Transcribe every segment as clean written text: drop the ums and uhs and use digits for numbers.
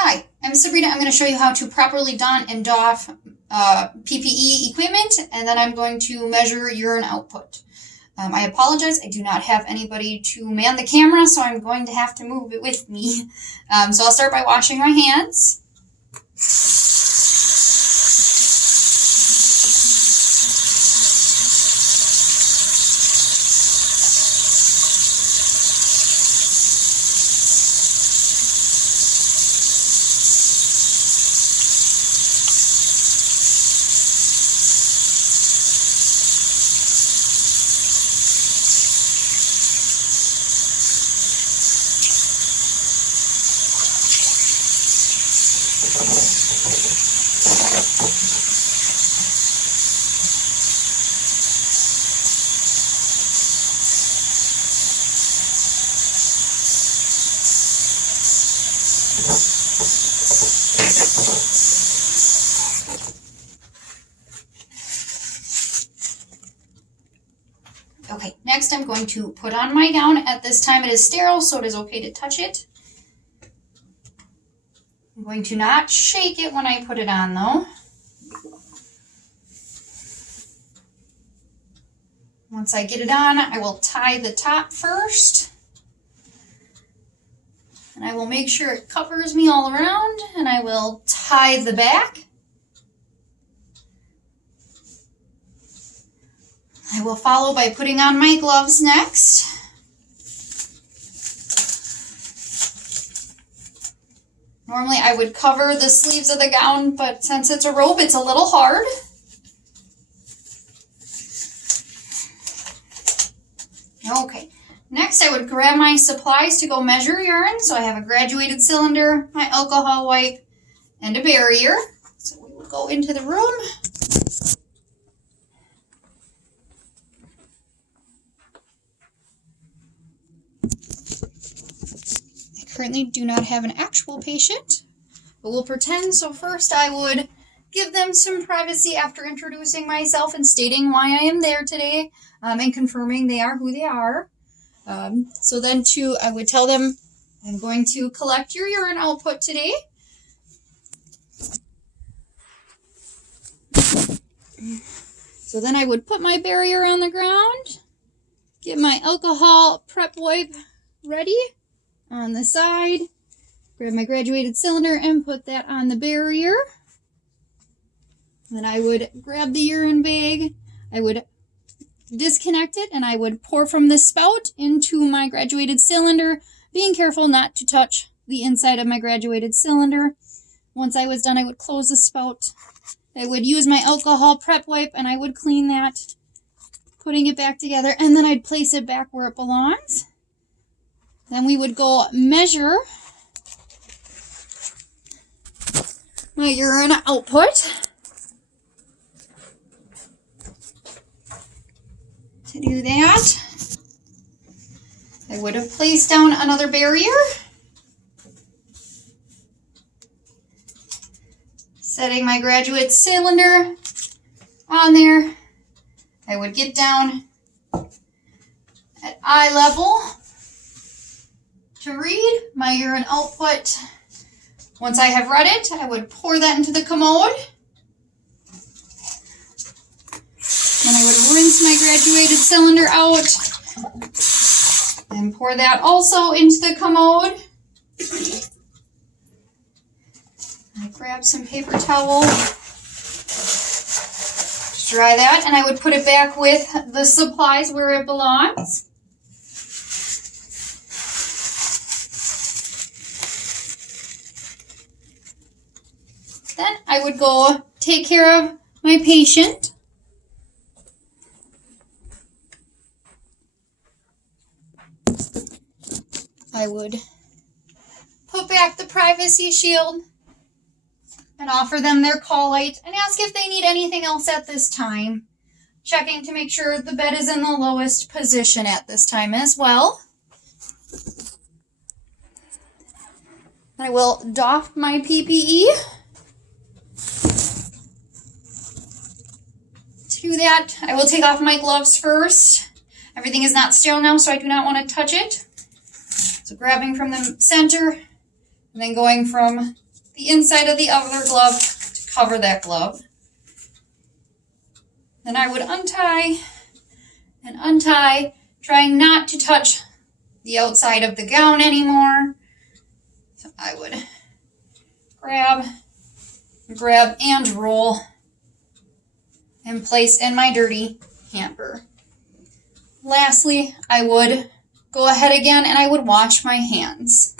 Hi, I'm Sabrina. I'm going to show you how to properly don and doff PPE equipment, and then I'm going to measure urine output. I apologize, I do not have anybody to man the camera, so I'm going to have to move it with me. So I'll start by washing my hands. Okay, next I'm going to put on my gown. At this time it is sterile, so it is okay to touch it. I'm going to not shake it when I put it on though. Once I get it on, I will tie the top first. And I will make sure it covers me all around, and I will tie the back. I will follow by putting on my gloves next. Normally I would cover the sleeves of the gown, but since it's a robe, it's a little hard. Okay, next I would grab my supplies to go measure urine. So I have a graduated cylinder, my alcohol wipe, and a barrier. So we will go into the room. Currently do not have an actual patient, but we'll pretend. So first I would give them some privacy after introducing myself and stating why I am there today, and confirming they are who they are. So then I would tell them I'm going to collect your urine output today. So then I would put my barrier on the ground, get my alcohol prep wipe ready on the side, grab my graduated cylinder and put that on the barrier. Then I would grab the urine bag, I would disconnect it, and I would pour from the spout into my graduated cylinder, being careful not to touch the inside of my graduated cylinder. Once I was done, I would close the spout. I would use my alcohol prep wipe and I would clean that, putting it back together, and then I'd place it back where it belongs. Then we would go measure my urine output. To do that, I would have placed down another barrier, setting my graduate cylinder on there. I would get down at eye level to read my urine output. Once I have read it, I would pour that into the commode. Then I would rinse my graduated cylinder out and pour that also into the commode. I grab some paper towel to dry that, and I would put it back with the supplies where it belongs. Then I would go take care of my patient. I would put back the privacy shield and offer them their call light and ask if they need anything else at this time. Checking to make sure the bed is in the lowest position at this time as well. I will doff my PPE. To do that, I will take off my gloves first. Everything is not sterile now, so I do not want to touch it. So grabbing from the center, and then going from the inside of the other glove to cover that glove. Then I would untie and untie, trying not to touch the outside of the gown anymore. So I would grab and roll and place in my dirty hamper. Lastly, I would go ahead again and I would wash my hands.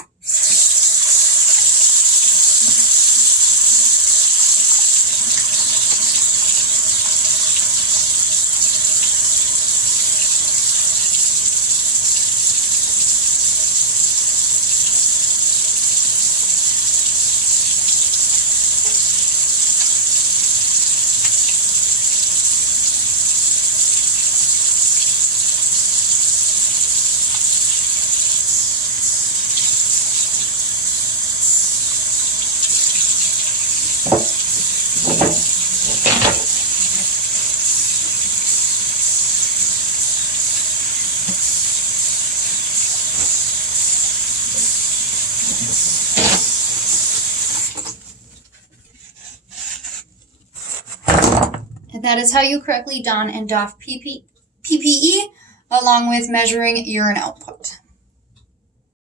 And that is how you correctly don and doff PPE along with measuring urine output.